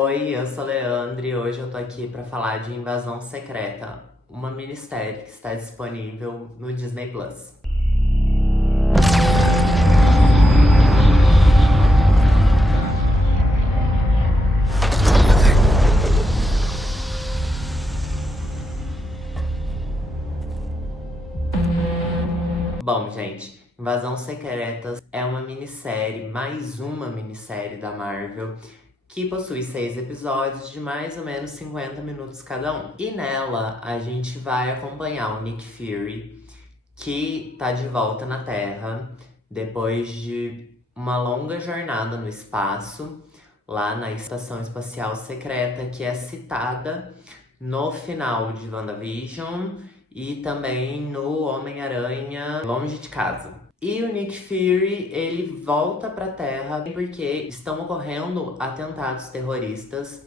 Oi, eu sou a Leandro e hoje eu tô aqui pra falar de Invasão Secreta, uma minissérie que está disponível no Disney Plus. Bom, gente, Invasão Secreta é uma minissérie, mais uma minissérie da Marvel, que possui 6 episódios de mais ou menos 50 minutos cada um. E nela a gente vai acompanhar o Nick Fury, que tá de volta na Terra depois de uma longa jornada no espaço, lá na Estação Espacial Secreta, que é citada no final de WandaVision e também no Homem-Aranha Longe de Casa. E o Nick Fury, ele volta pra Terra porque estão ocorrendo atentados terroristas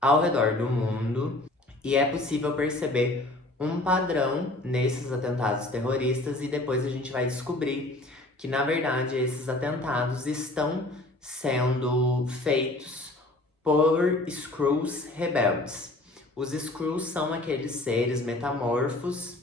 ao redor do mundo e é possível perceber um padrão nesses atentados terroristas e depois a gente vai descobrir que, na verdade, esses atentados estão sendo feitos por Skrulls rebeldes. Os Skrulls são aqueles seres metamorfos,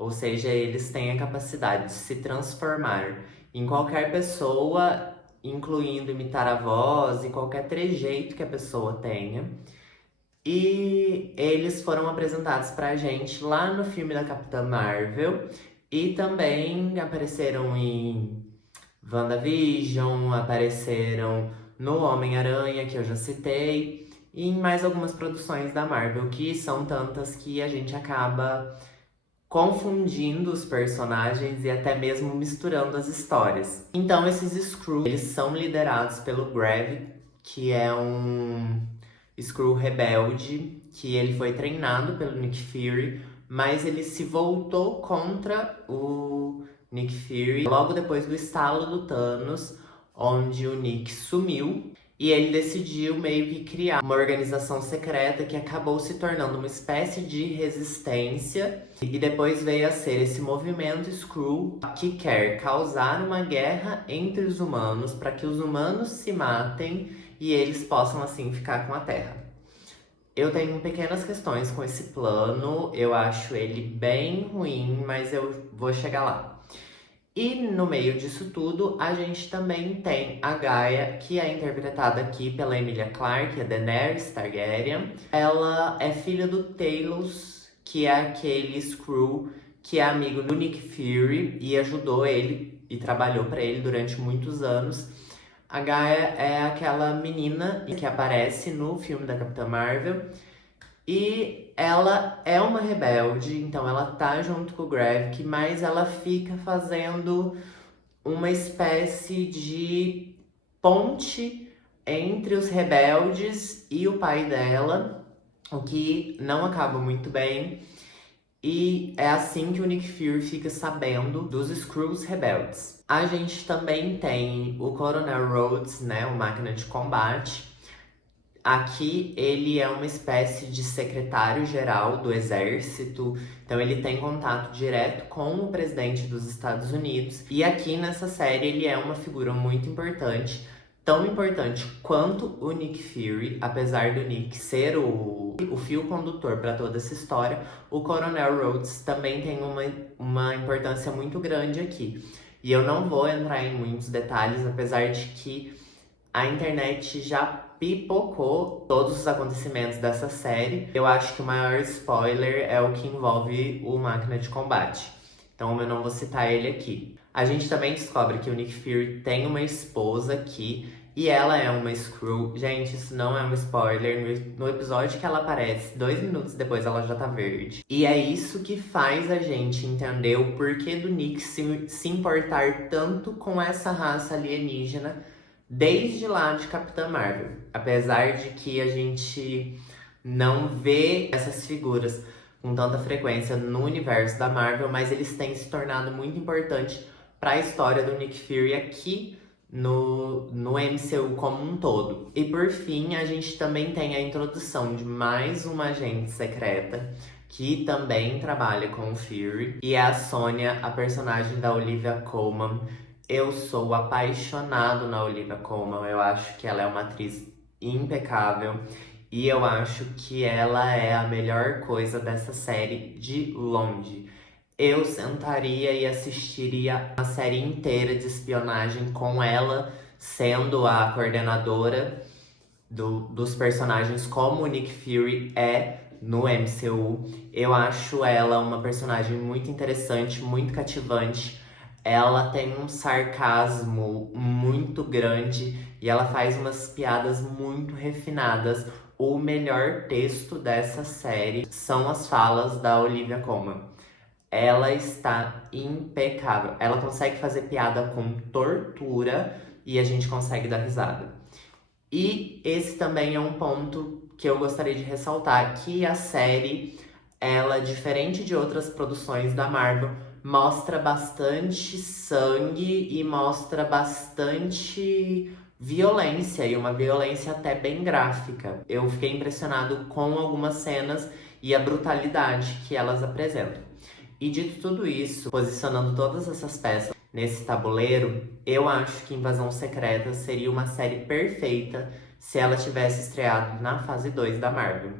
ou seja, eles têm a capacidade de se transformar em qualquer pessoa, incluindo imitar a voz e qualquer trejeito que a pessoa tenha. E eles foram apresentados pra gente lá no filme da Capitã Marvel. E também apareceram em WandaVision, apareceram no Homem-Aranha, que eu já citei, e em mais algumas produções da Marvel, que são tantas que a gente acaba confundindo os personagens e até mesmo misturando as histórias. Então esses Skrulls, eles são liderados pelo Grav, que é um Skrull rebelde, que ele foi treinado pelo Nick Fury, mas ele se voltou contra o Nick Fury logo depois do estalo do Thanos, onde o Nick sumiu. E ele decidiu meio que criar uma organização secreta que acabou se tornando uma espécie de resistência. E depois veio a ser esse movimento Skrull que quer causar uma guerra entre os humanos para que os humanos se matem e eles possam assim ficar com a Terra. Eu tenho pequenas questões com esse plano, eu acho ele bem ruim, mas eu vou chegar lá. E no meio disso tudo, a gente também tem a Gaia, que é interpretada aqui pela Emilia Clarke, a Daenerys Targaryen. Ela é filha do Talos, que é aquele Skrull que é amigo do Nick Fury e ajudou ele e trabalhou para ele durante muitos anos. A Gaia é aquela menina que aparece no filme da Capitã Marvel. E ela é uma rebelde, então ela tá junto com o Gravik, mas ela fica fazendo uma espécie de ponte entre os rebeldes e o pai dela, o que não acaba muito bem. E é assim que o Nick Fury fica sabendo dos Skrulls rebeldes. A gente também tem o Coronel Rhodes, né, o máquina de combate. Aqui ele é uma espécie de secretário-geral do exército, então ele tem contato direto com o presidente dos Estados Unidos. E aqui nessa série ele é uma figura muito importante, tão importante quanto o Nick Fury, apesar do Nick ser o fio condutor para toda essa história. O Coronel Rhodes também tem uma importância muito grande aqui. E eu não vou entrar em muitos detalhes, apesar de que a internet já pipocou todos os acontecimentos dessa série. Eu acho que o maior spoiler é o que envolve o máquina de combate. Então eu não vou citar ele aqui. A gente também descobre que o Nick Fury tem uma esposa aqui e ela é uma Skrull. Gente, isso não é um spoiler. No episódio que ela aparece, 2 minutos depois ela já tá verde. E é isso que faz a gente entender o porquê do Nick se importar tanto com essa raça alienígena desde lá de Capitã Marvel. Apesar de que a gente não vê essas figuras com tanta frequência no universo da Marvel, mas eles têm se tornado muito importantes para a história do Nick Fury aqui no MCU como um todo. E por fim, a gente também tem a introdução de mais uma agente secreta que também trabalha com o Fury, e é a Sonya, a personagem da Olivia Colman. Eu sou apaixonado na Olivia Colman, eu acho que ela é uma atriz impecável. E eu acho que ela é a melhor coisa dessa série de longe. Eu sentaria e assistiria a série inteira de espionagem com ela sendo a coordenadora dos personagens, como o Nick Fury é no MCU. Eu acho ela uma personagem muito interessante, muito cativante. Ela tem um sarcasmo muito grande e ela faz umas piadas muito refinadas. O melhor texto dessa série são as falas da Olivia Colman. Ela está impecável. Ela consegue fazer piada com tortura e a gente consegue dar risada. E esse também é um ponto que eu gostaria de ressaltar, que a série, ela, diferente de outras produções da Marvel, mostra bastante sangue e mostra bastante violência, e uma violência até bem gráfica. Eu fiquei impressionado com algumas cenas e a brutalidade que elas apresentam. E dito tudo isso, posicionando todas essas peças nesse tabuleiro, eu acho que Invasão Secreta seria uma série perfeita se ela tivesse estreado na fase 2 da Marvel.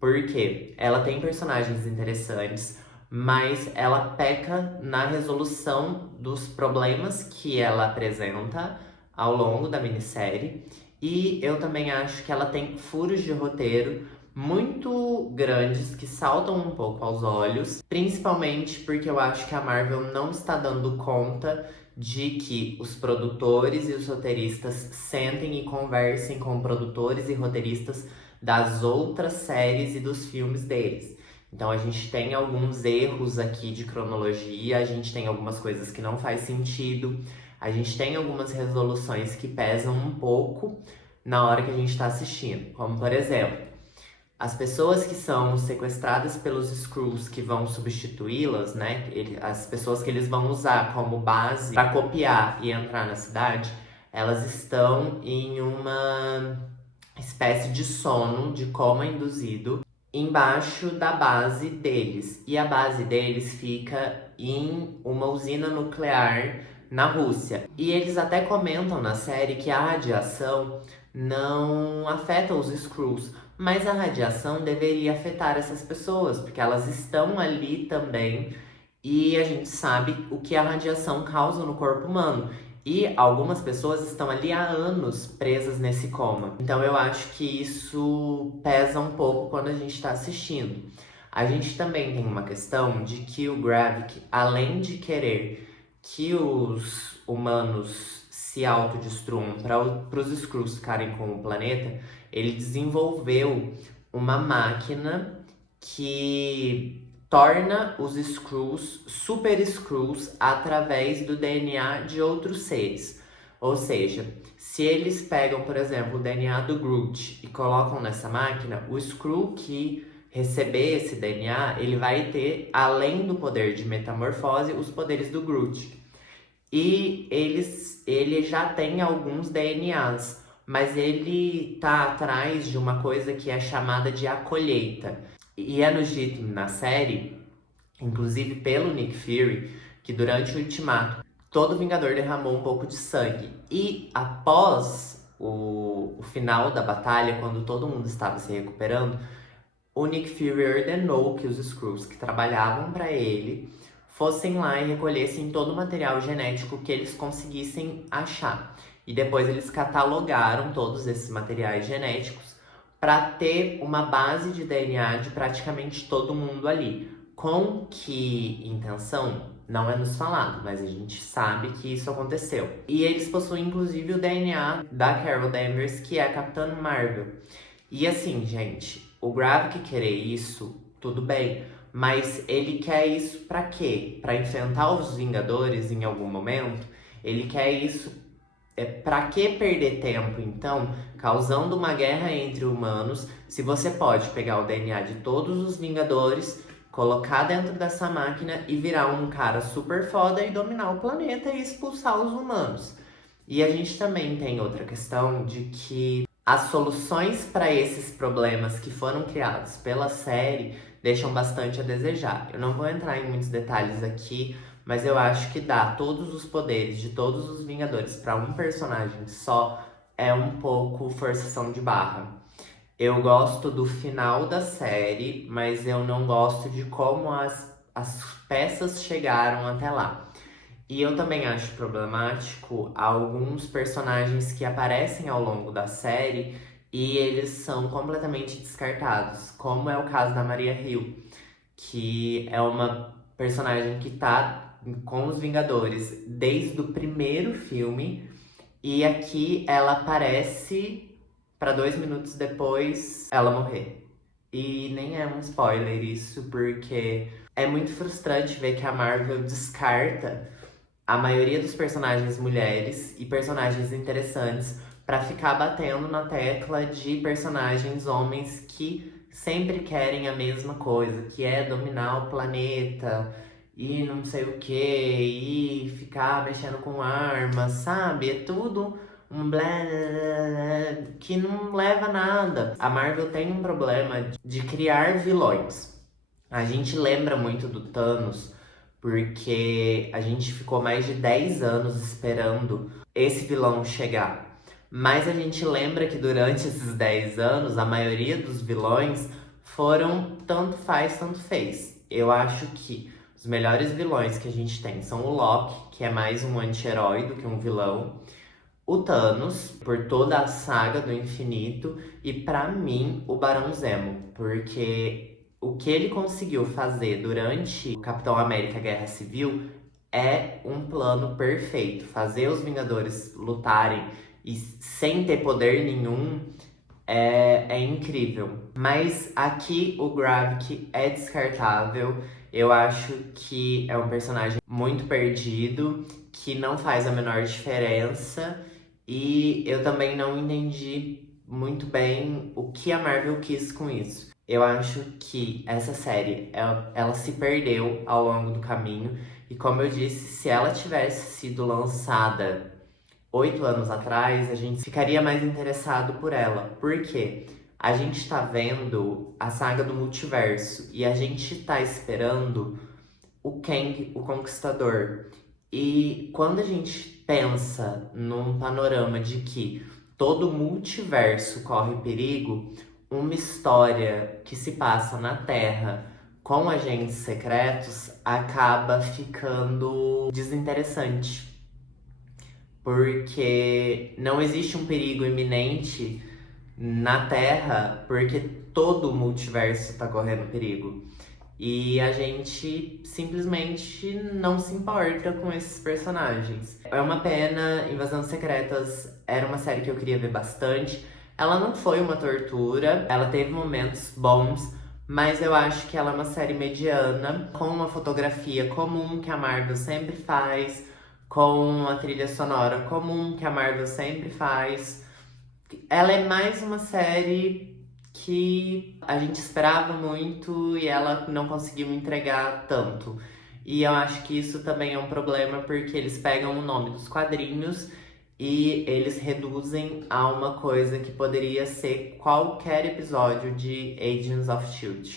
Porque ela tem personagens interessantes, mas ela peca na resolução dos problemas que ela apresenta ao longo da minissérie. E eu também acho que ela tem furos de roteiro muito grandes que saltam um pouco aos olhos, principalmente porque eu acho que a Marvel não está dando conta de que os produtores e os roteiristas sentem e conversem com produtores e roteiristas das outras séries e dos filmes deles. Então a gente tem alguns erros aqui de cronologia, a gente tem algumas coisas que não faz sentido, a gente tem algumas resoluções que pesam um pouco na hora que a gente está assistindo. Como por exemplo, as pessoas que são sequestradas pelos Skrulls que vão substituí-las, né? As pessoas que eles vão usar como base para copiar e entrar na cidade, elas estão em uma espécie de sono, de coma induzido, embaixo da base deles. E a base deles fica em uma usina nuclear na Rússia. E eles até comentam na série que a radiação não afeta os Skrulls, mas a radiação deveria afetar essas pessoas, porque elas estão ali também e a gente sabe o que a radiação causa no corpo humano. E algumas pessoas estão ali há anos presas nesse coma. Então eu acho que isso pesa um pouco quando a gente está assistindo. A gente também tem uma questão de que o Gravik, além de querer que os humanos se autodestruam para os Skrulls ficarem com o planeta, ele desenvolveu uma máquina que torna os Skrulls Super Skrulls através do DNA de outros seres. Ou seja, se eles pegam, por exemplo, o DNA do Groot e colocam nessa máquina, o Skrull que receber esse DNA, ele vai ter, além do poder de metamorfose, os poderes do Groot. E ele já tem alguns DNAs, mas ele tá atrás de uma coisa que é chamada de a colheita. E é nos dito na série, inclusive pelo Nick Fury, que durante o Ultimato, todo Vingador derramou um pouco de sangue. E após o final da batalha, quando todo mundo estava se recuperando, o Nick Fury ordenou que os Skrulls que trabalhavam para ele fossem lá e recolhessem todo o material genético que eles conseguissem achar. E depois eles catalogaram todos esses materiais genéticos para ter uma base de DNA de praticamente todo mundo ali. Com que intenção? Não é nos falado, mas a gente sabe que isso aconteceu. E eles possuem inclusive o DNA da Carol Danvers, que é a Capitã Marvel. E assim, gente, o Gravik querer isso, tudo bem. Mas ele quer isso pra quê? Pra enfrentar os Vingadores em algum momento? Ele quer isso pra que perder tempo, então, causando uma guerra entre humanos, se você pode pegar o DNA de todos os Vingadores, colocar dentro dessa máquina e virar um cara super foda e dominar o planeta e expulsar os humanos. E a gente também tem outra questão de que as soluções para esses problemas que foram criados pela série deixam bastante a desejar. Eu não vou entrar em muitos detalhes aqui, mas eu acho que dar todos os poderes de todos os Vingadores para um personagem só é um pouco forçação de barra. Eu gosto do final da série, mas eu não gosto de como as peças chegaram até lá. E eu também acho problemático alguns personagens que aparecem ao longo da série e eles são completamente descartados, como é o caso da Maria Hill, que é uma personagem que tá com os Vingadores desde o primeiro filme, e aqui ela aparece para 2 minutos depois ela morrer. E nem é um spoiler isso, porque é muito frustrante ver que a Marvel descarta a maioria dos personagens mulheres e personagens interessantes pra ficar batendo na tecla de personagens homens que sempre querem a mesma coisa, que é dominar o planeta e não sei o que, e ficar mexendo com armas, sabe? É tudo um blá, que não leva a nada. A Marvel tem um problema de criar vilões. A gente lembra muito do Thanos porque a gente ficou mais de 10 anos esperando esse vilão chegar. Mas a gente lembra que durante esses 10 anos, a maioria dos vilões foram tanto faz, tanto fez. Eu acho que os melhores vilões que a gente tem são o Loki, que é mais um anti-herói do que um vilão. O Thanos, por toda a saga do infinito. E pra mim, o Barão Zemo, porque o que ele conseguiu fazer durante o Capitão América Guerra Civil é um plano perfeito. Fazer os Vingadores lutarem e sem ter poder nenhum é incrível. Mas aqui o Gravik é descartável. Eu acho que é um personagem muito perdido, que não faz a menor diferença. E eu também não entendi muito bem o que a Marvel quis com isso. Eu acho que essa série, ela se perdeu ao longo do caminho. E como eu disse, se ela tivesse sido lançada 8 anos atrás, a gente ficaria mais interessado por ela. Por quê? A gente tá vendo a saga do multiverso e a gente tá esperando o Kang, o Conquistador. E quando a gente pensa num panorama de que todo multiverso corre perigo, uma história que se passa na Terra com agentes secretos acaba ficando desinteressante. Porque não existe um perigo iminente na Terra, porque todo o multiverso tá correndo perigo. E a gente simplesmente não se importa com esses personagens. É uma pena, Invasão Secretas era uma série que eu queria ver bastante. Ela não foi uma tortura, ela teve momentos bons, mas eu acho que ela é uma série mediana, com uma fotografia comum que a Marvel sempre faz, com uma trilha sonora comum que a Marvel sempre faz. Ela é mais uma série que a gente esperava muito e ela não conseguiu entregar tanto. E eu acho que isso também é um problema porque eles pegam o nome dos quadrinhos e eles reduzem a uma coisa que poderia ser qualquer episódio de Agents of S.H.I.E.L.D.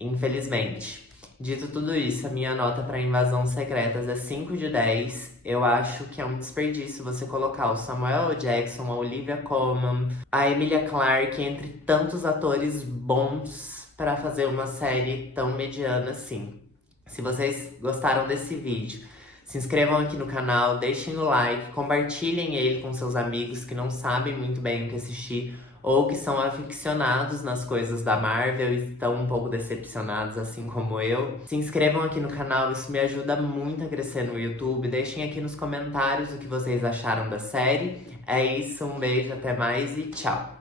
Infelizmente. Dito tudo isso, a minha nota para Invasão Secretas é 5 de 10. Eu acho que é um desperdício você colocar o Samuel L. Jackson, a Olivia Colman, a Emilia Clarke, entre tantos atores bons para fazer uma série tão mediana assim. Se vocês gostaram desse vídeo, se inscrevam aqui no canal, deixem o like, compartilhem ele com seus amigos que não sabem muito bem o que assistir ou que são aficionados nas coisas da Marvel e estão um pouco decepcionados, assim como eu. Se inscrevam aqui no canal, isso me ajuda muito a crescer no YouTube. Deixem aqui nos comentários o que vocês acharam da série. É isso, um beijo, até mais e tchau!